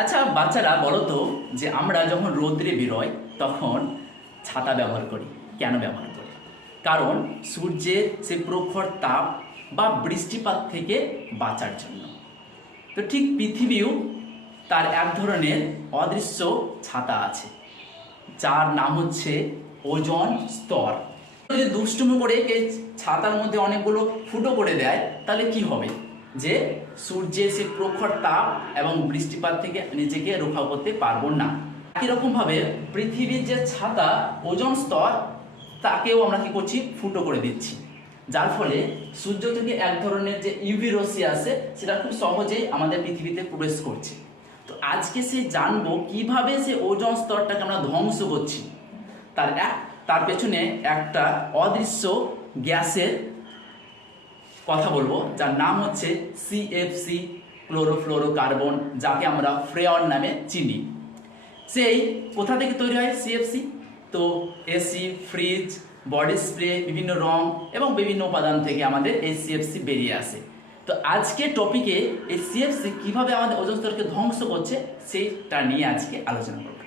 আচ্ছা বাচ্চারা বলো তো, যে আমরা যখন রোদ্রে বেরোই তখন ছাতা ব্যবহার করি, কেন ব্যবহার করি? কারণ সূর্যের সে প্রখর তাপ বা বৃষ্টিপাত থেকে বাঁচার জন্য। তো ঠিক পৃথিবীও তার এক ধরনের অদৃশ্য ছাতা আছে, যার নাম হচ্ছে ওজোন স্তর। যদি দুষ্টুমি করে এই ছাতার মধ্যে অনেকগুলো ফুটো করে দেয়, তাহলে কি হবে? যে সূর্যের সে প্রখর তাপ এবং বৃষ্টিপাত থেকে নিজেকে রক্ষা করতে পারবো না। একই রকম ভাবে পৃথিবীর যে ছাতা ওজোন স্তর, তাকেও আমরা কি করছি? ফুটো করে দিচ্ছি, যার ফলে সূর্য থেকে এক ধরনের যে ইউভি রশ্মি আছে, সেটা খুব সহজেই আমাদের পৃথিবীতে প্রবেশ করছে। তো আজকে সে জানবো কিভাবে সে ওজোন স্তরটাকে আমরা ধ্বংস করছি। তার পেছনে একটা অদৃশ্য গ্যাসের কথা বলবো, যার নাম হচ্ছে সিএফসি, ক্লোরোফ্লোরোকার্বন, যাকে আমরা ফ্রেয়ন নামে চিনি। সেই কোথা থেকে তৈরি হয় সিএফসি? তো এসি, ফ্রিজ, বডি স্প্রে, বিভিন্ন রং এবং বিভিন্ন উপাদান থেকে আমাদের এই সিএফসি বেরিয়ে আসে। তো আজকে টপিকে এই সিএফসি কিভাবে আমাদের ওজোন স্তরকে ধ্বংস করছে, সেইটা নিয়ে আজকে আলোচনা করব।